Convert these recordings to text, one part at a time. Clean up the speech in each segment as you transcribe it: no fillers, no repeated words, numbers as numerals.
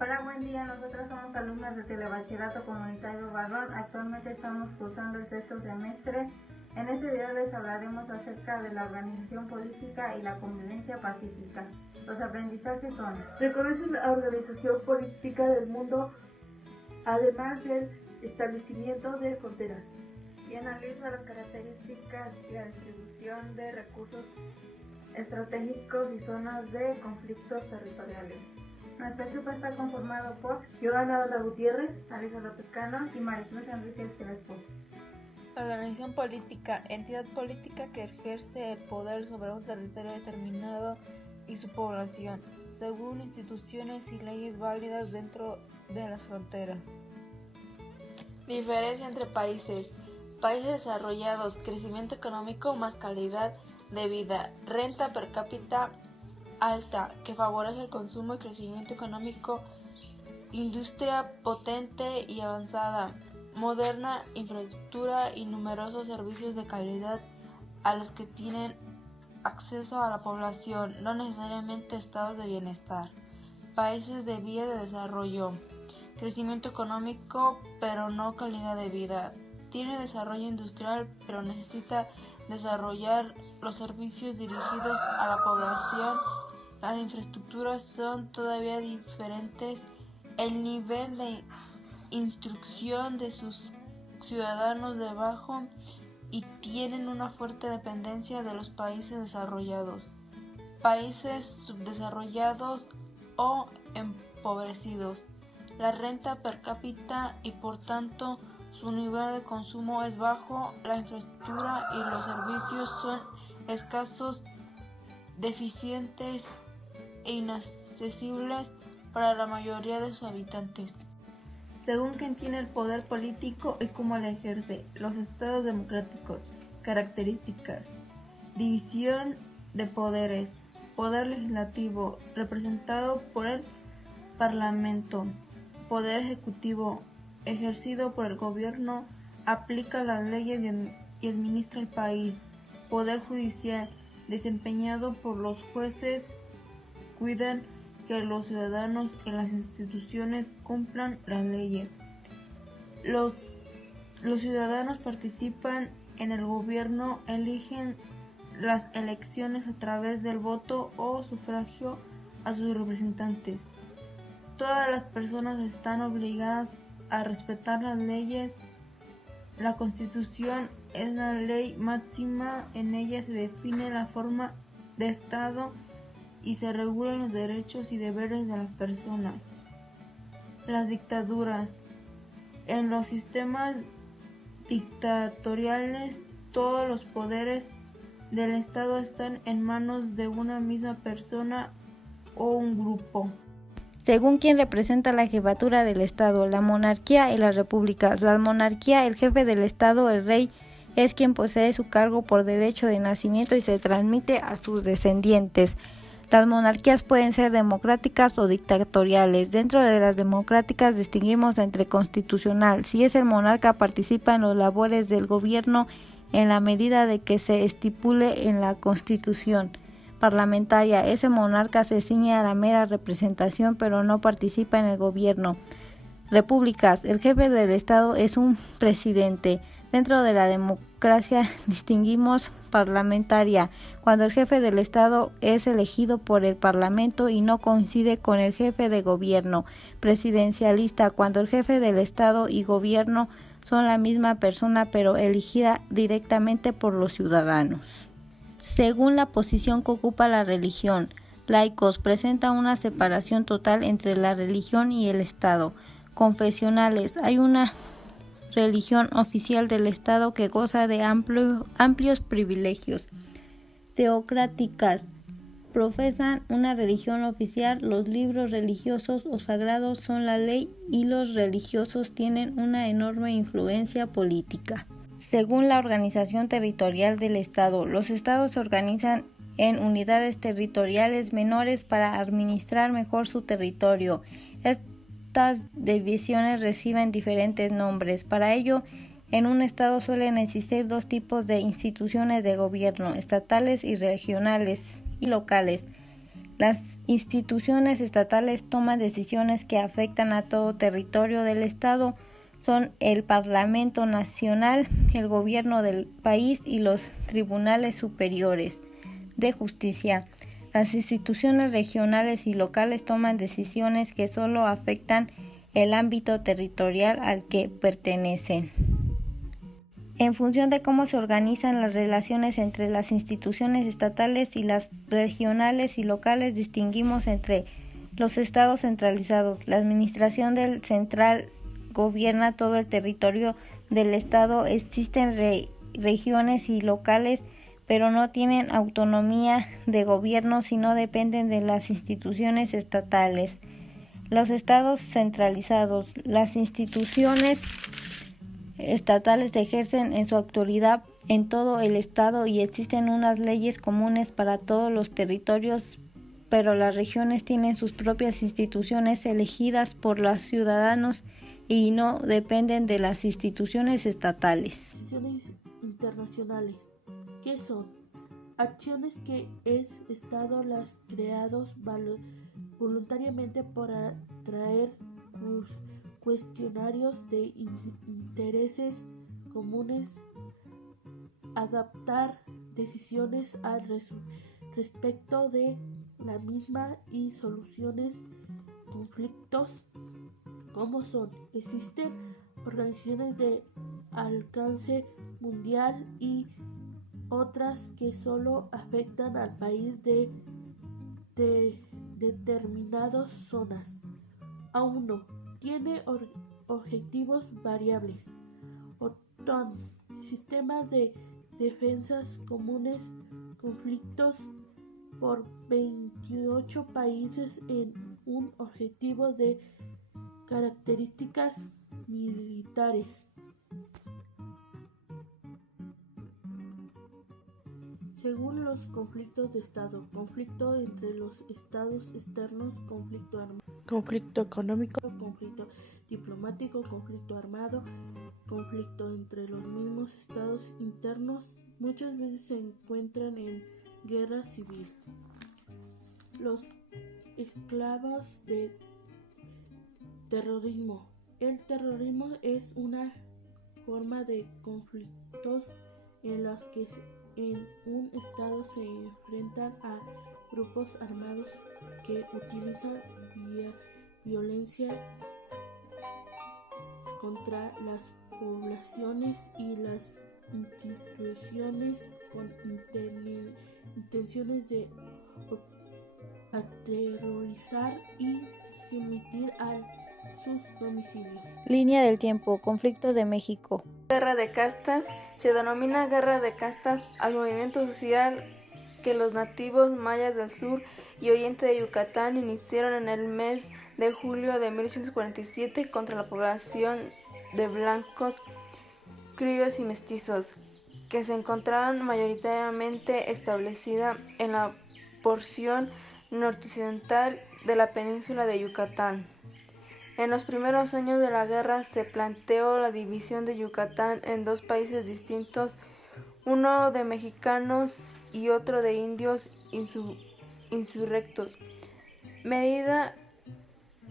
Hola, buen día. Nosotros somos alumnas de Telebachillerato Comunitario Barrón. Actualmente estamos cursando el sexto semestre. En este video les hablaremos acerca de la organización política y la convivencia pacífica. Los aprendizajes son: reconoce la organización política del mundo, además del establecimiento de fronteras, y analiza las características y la distribución de recursos estratégicos y zonas de conflictos territoriales. Nuestro equipo está conformado por Joana Ana Gutiérrez, Alisa López Cano y Maricruz Enríquez Crespo. Organización política, entidad política que ejerce el poder sobre un territorio determinado y su población, según instituciones y leyes válidas dentro de las fronteras. Diferencia entre países. Países desarrollados, crecimiento económico más calidad de vida, renta per cápita alta, que favorece el consumo y crecimiento económico, industria potente y avanzada, moderna infraestructura y numerosos servicios de calidad a los que tienen acceso a la población, no necesariamente estados de bienestar. Países de vía de desarrollo, crecimiento económico pero no calidad de vida, tiene desarrollo industrial pero necesita desarrollar los servicios dirigidos a la población. Las infraestructuras son todavía diferentes, el nivel de instrucción de sus ciudadanos de bajo y tienen una fuerte dependencia de los países desarrollados, países subdesarrollados o empobrecidos. La renta per cápita y por tanto su nivel de consumo es bajo, la infraestructura y los servicios son escasos, deficientes e inaccesibles para la mayoría de sus habitantes. Según quien tiene el poder político y cómo lo ejerce, los estados democráticos, características, división de poderes, poder legislativo representado por el Parlamento, poder ejecutivo ejercido por el gobierno, aplica las leyes y administra el país, poder judicial desempeñado por los jueces, cuidan que los ciudadanos y las instituciones cumplan las leyes. Los ciudadanos participan en el gobierno, eligen las elecciones a través del voto o sufragio a sus representantes. Todas las personas están obligadas a respetar las leyes. La Constitución es la ley máxima, en ella se define la forma de Estado y se regulan los derechos y deberes de las personas. Las dictaduras. En los sistemas dictatoriales, todos los poderes del Estado están en manos de una misma persona o un grupo. Según quien representa la jefatura del Estado, la monarquía y las repúblicas. La monarquía, el jefe del Estado, el rey, es quien posee su cargo por derecho de nacimiento y se transmite a sus descendientes. Las monarquías pueden ser democráticas o dictatoriales. Dentro de las democráticas distinguimos entre constitucional, si es el monarca participa en las labores del gobierno en la medida de que se estipule en la Constitución. Parlamentaria, ese monarca se ciñe a la mera representación pero no participa en el gobierno. Repúblicas, el jefe del Estado es un presidente. Dentro de la democracia distinguimos parlamentaria, cuando el jefe del Estado es elegido por el Parlamento y no coincide con el jefe de gobierno. Presidencialista, cuando el jefe del Estado y gobierno son la misma persona pero elegida directamente por los ciudadanos. Según la posición que ocupa la religión, laicos, presenta una separación total entre la religión y el Estado. Confesionales, hay una religión oficial del Estado que goza de amplios privilegios. Teocráticas, profesan una religión oficial, los libros religiosos o sagrados son la ley y los religiosos tienen una enorme influencia política. Según la organización territorial del Estado, los estados se organizan en unidades territoriales menores para administrar mejor su territorio. Estas divisiones reciben diferentes nombres. Para ello, en un estado suelen existir dos tipos de instituciones de gobierno, estatales y regionales y locales. Las instituciones estatales toman decisiones que afectan a todo territorio del Estado. Son el Parlamento Nacional, el gobierno del país y los tribunales superiores de justicia. Las instituciones regionales y locales toman decisiones que solo afectan el ámbito territorial al que pertenecen. En función de cómo se organizan las relaciones entre las instituciones estatales y las regionales y locales, distinguimos entre los estados centralizados. La administración del central gobierna todo el territorio del estado. Existen regiones y locales, pero no tienen autonomía de gobierno, sino dependen de las instituciones estatales. Los estados centralizados. Las instituciones estatales ejercen en su autoridad en todo el estado y existen unas leyes comunes para todos los territorios, pero las regiones tienen sus propias instituciones elegidas por los ciudadanos y no dependen de las instituciones estatales. Acciones internacionales. ¿Qué son? Acciones que es Estado las creados voluntariamente por atraer cuestionarios de intereses comunes, adaptar decisiones al respecto de la misma y soluciones conflictos. ¿Cómo son? Existen organizaciones de alcance mundial y otras que solo afectan al país de determinadas zonas. A1. Tiene objetivos variables. OTAN, sistemas de defensas comunes, conflictos por 28 países en un objetivo de características militares. Según los conflictos de Estado: conflicto entre los estados externos, conflicto armado, conflicto económico, conflicto diplomático, conflicto armado, conflicto entre los mismos estados internos, muchas veces se encuentran en guerra civil. Los esclavos de terrorismo. El terrorismo es una forma de conflictos en las que en un estado se enfrentan a grupos armados que utilizan violencia contra las poblaciones y las instituciones con intenciones de aterrorizar y someter a sus domicilios. Línea del tiempo. Conflictos de México. Guerra de castas. Se denomina guerra de castas al movimiento social que los nativos mayas del sur y oriente de Yucatán iniciaron en el mes de julio de 1847 contra la población de blancos, criollos y mestizos, que se encontraban mayoritariamente establecida en la porción noroccidental de la península de Yucatán. En los primeros años de la guerra se planteó la división de Yucatán en dos países distintos, uno de mexicanos y otro de indios insurrectos, medida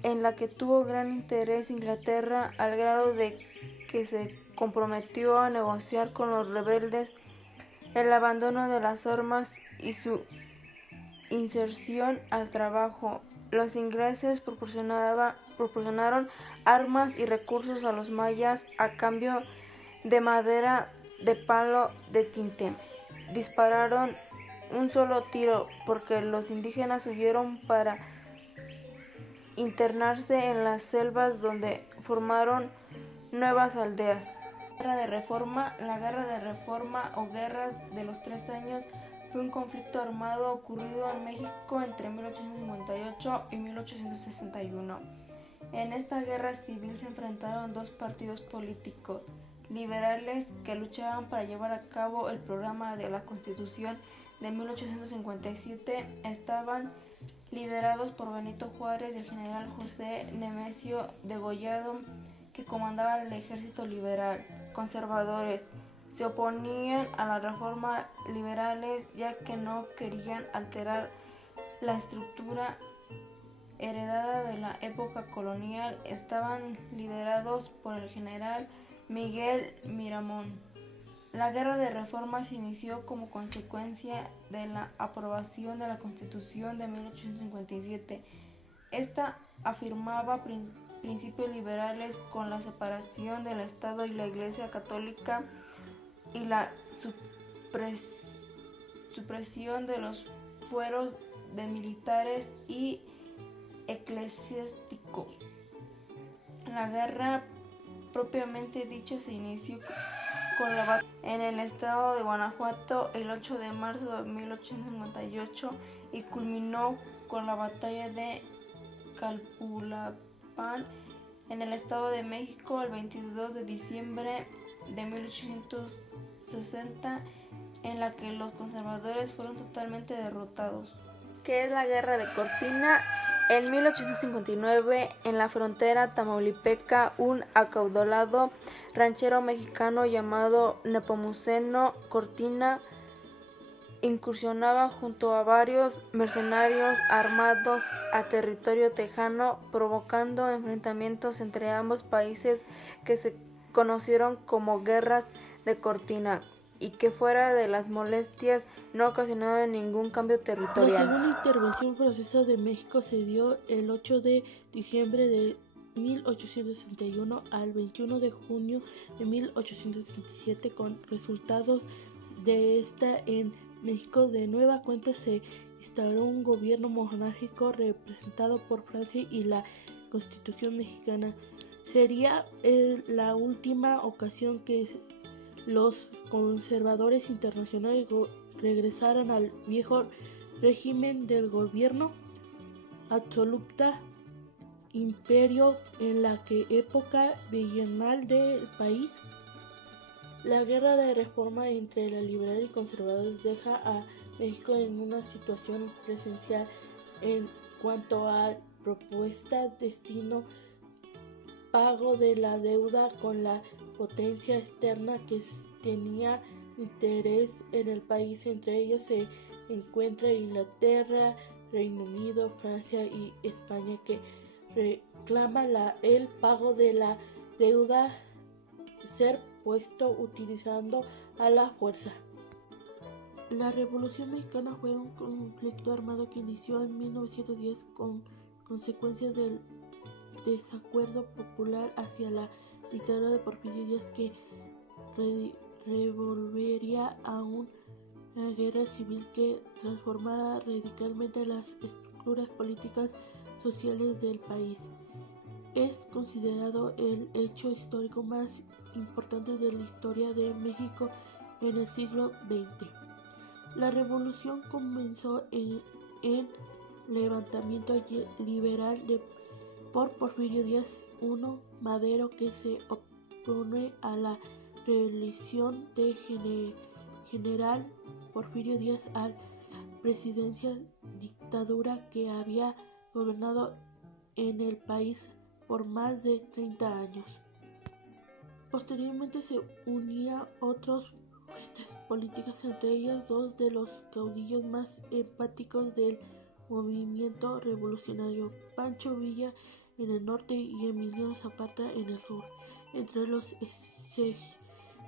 en la que tuvo gran interés Inglaterra al grado de que se comprometió a negociar con los rebeldes el abandono de las armas y su inserción al trabajo. Los ingleses proporcionaron armas y recursos a los mayas a cambio de madera de palo de tinte. Dispararon un solo tiro porque los indígenas huyeron para internarse en las selvas, donde formaron nuevas aldeas. La Guerra de Reforma o Guerras de los 3 años fue un conflicto armado ocurrido en México entre 1858 y 1861. En esta guerra civil se enfrentaron dos partidos políticos liberales que luchaban para llevar a cabo el programa de la Constitución de 1857. Estaban liderados por Benito Juárez y el general José Nemesio Degollado, que comandaban el ejército liberal. Conservadores se oponían a la reforma liberales, ya que no querían alterar la estructura heredada de la época colonial estaban liderados por el general Miguel Miramón. La Guerra de Reforma se inició como consecuencia de la aprobación de la Constitución de 1857. Esta afirmaba principios liberales con la separación del Estado y la Iglesia Católica y la supresión de los fueros de militares y eclesiásticos. La guerra propiamente dicha se inició con la batalla en el estado de Guanajuato el 8 de marzo de 1858 y culminó con la batalla de Calpulalpan en el estado de México el 22 de diciembre de 1860, en la que los conservadores fueron totalmente derrotados. ¿Qué es la Guerra de Cortina? En 1859, en la frontera tamaulipeca, un acaudalado ranchero mexicano llamado Nepomuceno Cortina incursionaba junto a varios mercenarios armados a territorio tejano, provocando enfrentamientos entre ambos países que se conocieron como Guerras de Cortina, y que fuera de las molestias no ocasionaron ningún cambio territorial. La segunda intervención francesa de México se dio el 8 de diciembre de 1861 al 21 de junio de 1867, con resultados de esta en México. De nueva cuenta se instauró un gobierno monárquico representado por Francia y la Constitución mexicana. Sería la última ocasión que los conservadores internacionales regresaran al viejo régimen del gobierno absoluta imperio en la época virreinal del país. La guerra de reforma entre la liberal y conservadores deja a México en una situación presencial en cuanto a propuesta, destino, pago de la deuda con la potencia externa que tenía interés en el país. Entre ellos se encuentra Inglaterra, Reino Unido, Francia y España, que reclama el pago de la deuda ser puesto utilizando a la fuerza. La Revolución Mexicana fue un conflicto armado que inició en 1910 con consecuencias del desacuerdo popular hacia la dictadura de Porfirio Díaz, que revolvería a una guerra civil que transformara radicalmente las estructuras políticas sociales del país. Es considerado el hecho histórico más importante de la historia de México en el siglo XX. La revolución comenzó en el levantamiento liberal por Porfirio Díaz I Madero, que se opone a la reelección de general Porfirio Díaz a la presidencia, dictadura que había gobernado en el país por más de 30 años. Posteriormente se unían otros fuerzas políticas, entre ellas dos de los caudillos más emblemáticos del movimiento revolucionario, Pancho Villa en el norte y Emiliano Zapata en el sur. Entre los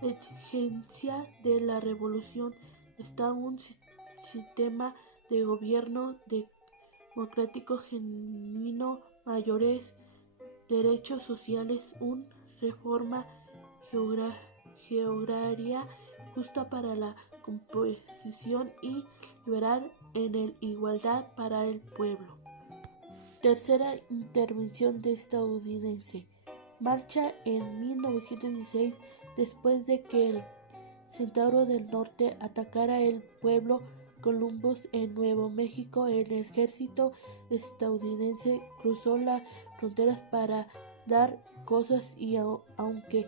exigencias de la revolución está un sistema de gobierno democrático genuino, mayores derechos sociales, una reforma geograria justa para la composición y liberal en igualdad para el pueblo. Tercera intervención estadounidense. Marcha en 1916, después de que el Centauro del Norte atacara el pueblo Columbus en Nuevo México, el ejército estadounidense cruzó las fronteras para dar cosas y aunque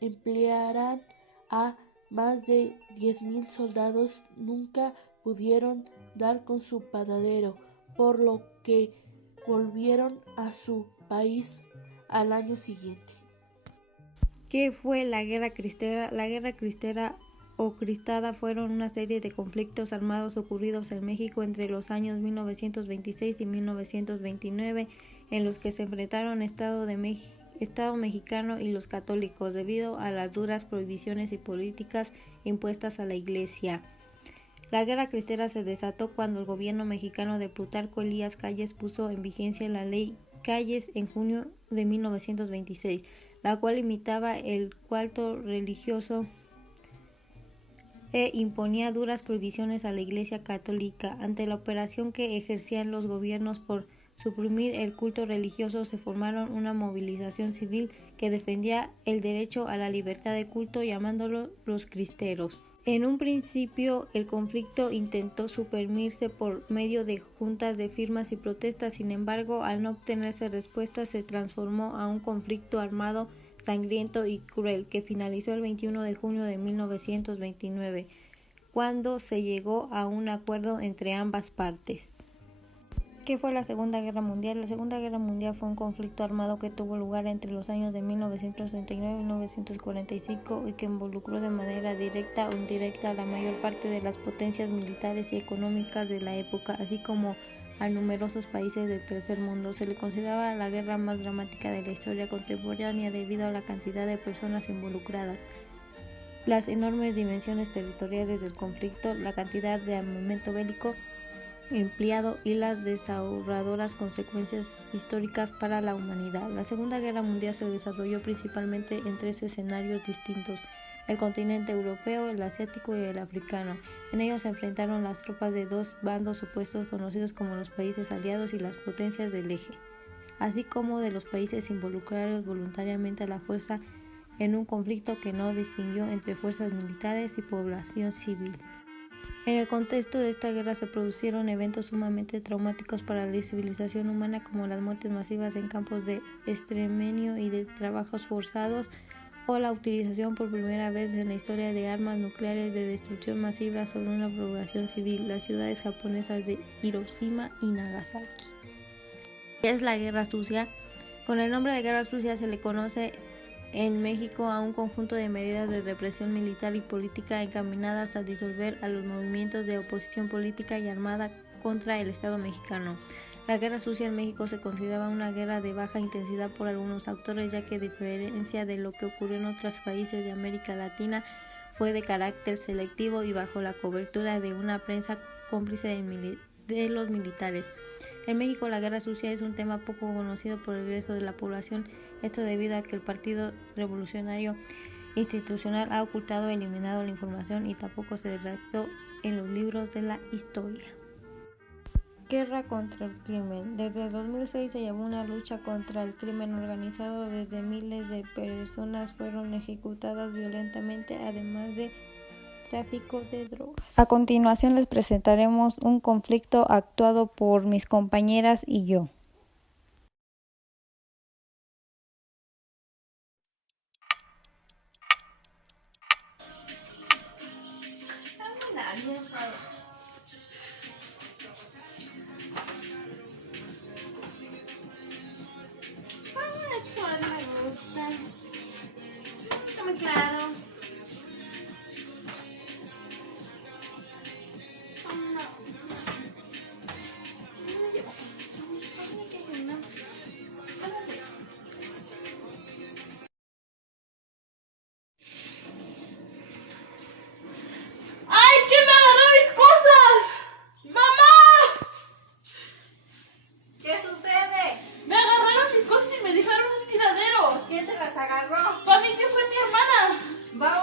emplearan a más de 10,000 soldados, nunca pudieron dar con su paradero, por lo que volvieron a su país al año siguiente. ¿Qué fue la Guerra Cristera? La Guerra Cristera o Cristada fueron una serie de conflictos armados ocurridos en México entre los años 1926 y 1929, en los que se enfrentaron Estado mexicano y los católicos debido a las duras prohibiciones y políticas impuestas a la Iglesia. La guerra cristera se desató cuando el gobierno mexicano de Plutarco Elías Calles puso en vigencia la ley Calles en junio de 1926, la cual limitaba el culto religioso e imponía duras prohibiciones a la Iglesia católica. Ante la operación que ejercían los gobiernos por suprimir el culto religioso, se formaron una movilización civil que defendía el derecho a la libertad de culto, llamándolo los cristeros. En un principio, el conflicto intentó suprimirse por medio de juntas de firmas y protestas. Sin embargo, al no obtenerse respuesta, se transformó a un conflicto armado, sangriento y cruel, que finalizó el 21 de junio de 1929, cuando se llegó a un acuerdo entre ambas partes. ¿Qué fue la Segunda Guerra Mundial? La Segunda Guerra Mundial fue un conflicto armado que tuvo lugar entre los años de 1939 y 1945 y que involucró de manera directa o indirecta a la mayor parte de las potencias militares y económicas de la época, así como a numerosos países del tercer mundo. Se le consideraba la guerra más dramática de la historia contemporánea debido a la cantidad de personas involucradas, las enormes dimensiones territoriales del conflicto, la cantidad de armamento bélico empleado y las desahoradoras consecuencias históricas para la humanidad. La Segunda Guerra Mundial se desarrolló principalmente en tres escenarios distintos: el continente europeo, el asiático y el africano. En ellos se enfrentaron las tropas de dos bandos opuestos conocidos como los países aliados y las potencias del eje, así como de los países involucrados voluntariamente a la fuerza en un conflicto que no distinguió entre fuerzas militares y población civil. En el contexto de esta guerra se produjeron eventos sumamente traumáticos para la civilización humana, como las muertes masivas en campos de exterminio y de trabajos forzados, o la utilización por primera vez en la historia de armas nucleares de destrucción masiva sobre una población civil, las ciudades japonesas de Hiroshima y Nagasaki. ¿Qué es la Guerra Sucia? Con el nombre de Guerra Sucia se le conoce en México a un conjunto de medidas de represión militar y política encaminadas a disolver a los movimientos de oposición política y armada contra el Estado mexicano. La Guerra Sucia en México se consideraba una guerra de baja intensidad por algunos autores, ya que a diferencia de lo que ocurrió en otros países de América Latina, fue de carácter selectivo y bajo la cobertura de una prensa cómplice de los militares. En México, la Guerra Sucia es un tema poco conocido por el resto de la población, esto debido a que el Partido Revolucionario Institucional ha ocultado o eliminado la información y tampoco se redactó en los libros de la historia. Guerra contra el crimen. Desde el 2006 se llevó una lucha contra el crimen organizado. Desde miles de personas fueron ejecutadas violentamente, además de tráfico de drogas. A continuación les presentaremos un conflicto actuado por mis compañeras y yo. Claro. ¡Ay, quién me agarró mis cosas! ¡Mamá! ¿Qué sucede? Me agarraron mis cosas y me dejaron un tiradero. ¿Quién te las agarró? Para mí que fue mi hermana. Va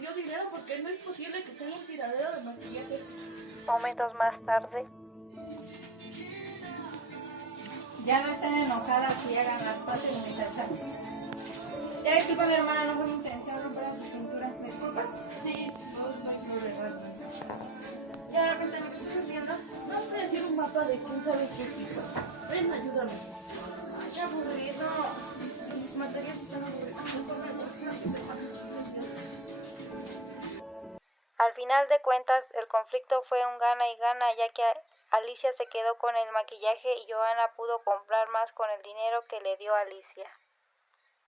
dio dinero porque no es posible que tenga un tiradero de maquillaje. Momentos más tarde. Ya no estén enojadas y hagan las paces, muchachas. Ya disculpa mi hermana, no fue mi intención romper sus pinturas. ¿Me disculpas? Sí, no hay problema. Ya, cuéntame, ¿qué estás haciendo? No, estoy haciendo un mapa de quién sabe qué tipo. Ven, ayúdame. Ay, qué aburrido. Mis materias están aburridas. Al final de cuentas, el conflicto fue un gana y gana, ya que Alicia se quedó con el maquillaje y Johanna pudo comprar más con el dinero que le dio Alicia.